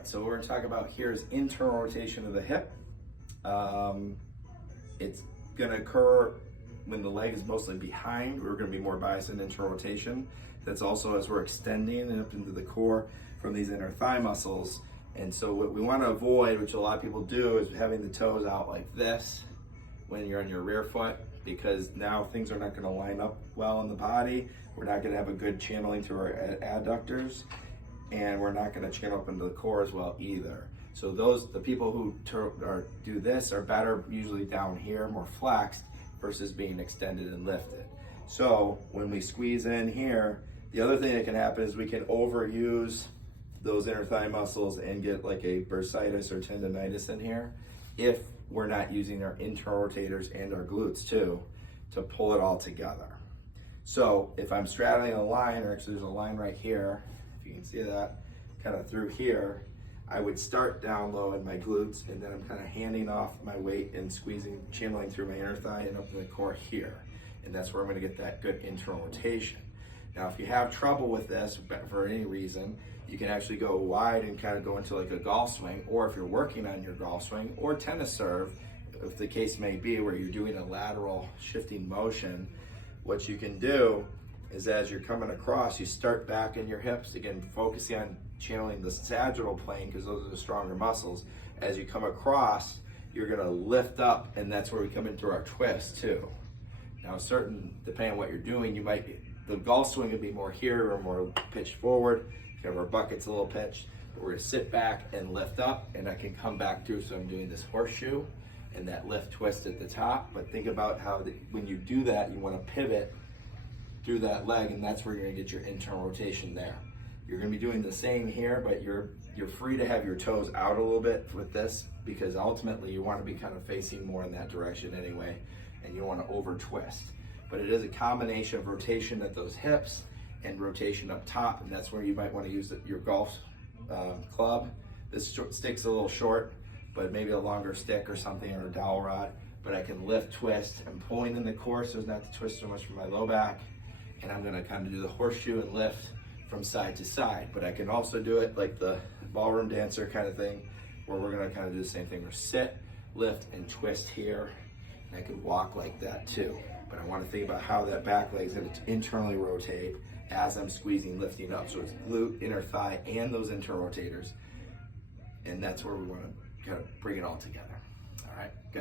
right, so what we're gonna talk about here is internal rotation of the hip. It's gonna occur when the leg is mostly behind. We're gonna be more biased in internal rotation. That's also as we're extending and up into the core from these inner thigh muscles. And so what we wanna avoid, which a lot of people do, is having the toes out like this when you're on your rear foot, because now things are not gonna line up well in the body. We're not gonna have a good channeling to our adductors, and we're not gonna channel up into the core as well either. So the people who do this are better usually down here, more flexed, versus being extended and lifted. So when we squeeze in here, the other thing that can happen is we can overuse those inner thigh muscles and get like a bursitis or tendonitis in here if we're not using our internal rotators and our glutes too to pull it all together. So if I'm straddling a line, or actually there's a line right here, if you can see that, kind of through here, I would start down low in my glutes, and then I'm kind of handing off my weight and squeezing, channeling through my inner thigh and up in the core here. And that's where I'm gonna get that good internal rotation. Now, if you have trouble with this for any reason, you can actually go wide and kind of go into like a golf swing, or if you're working on your golf swing or tennis serve, if the case may be where you're doing a lateral shifting motion, what you can do is as you're coming across, you start back in your hips, again, focusing on channeling the sagittal plane because those are the stronger muscles. As you come across, you're gonna lift up, and that's where we come into our twist too. Now, depending on what you're doing, the golf swing would be more here or more pitched forward. If our bucket's a little pitched, but we're gonna sit back and lift up, and I can come back through. So I'm doing this horseshoe and that lift twist at the top. But think about how when you do that, you wanna pivot through that leg, and that's where you're gonna get your internal rotation there. You're gonna be doing the same here, but you're free to have your toes out a little bit with this, because ultimately you wanna be kind of facing more in that direction anyway, and you wanna over twist. But it is a combination of rotation at those hips and rotation up top, and that's where you might wanna use your golf club. This stick's a little short, but maybe a longer stick or something, or a dowel rod. But I can lift, twist. I'm pulling in the core so as not to twist so much from my low back, and I'm gonna kind of do the horseshoe and lift from side to side. But I can also do it like the ballroom dancer kind of thing, where we're gonna kind of do the same thing. We're sit, lift, and twist here. And I could walk like that too. But I wanna think about how that back leg is gonna internally rotate as I'm squeezing, lifting up. So it's glute, inner thigh, and those internal rotators. And that's where we wanna kind of bring it all together. All right, good.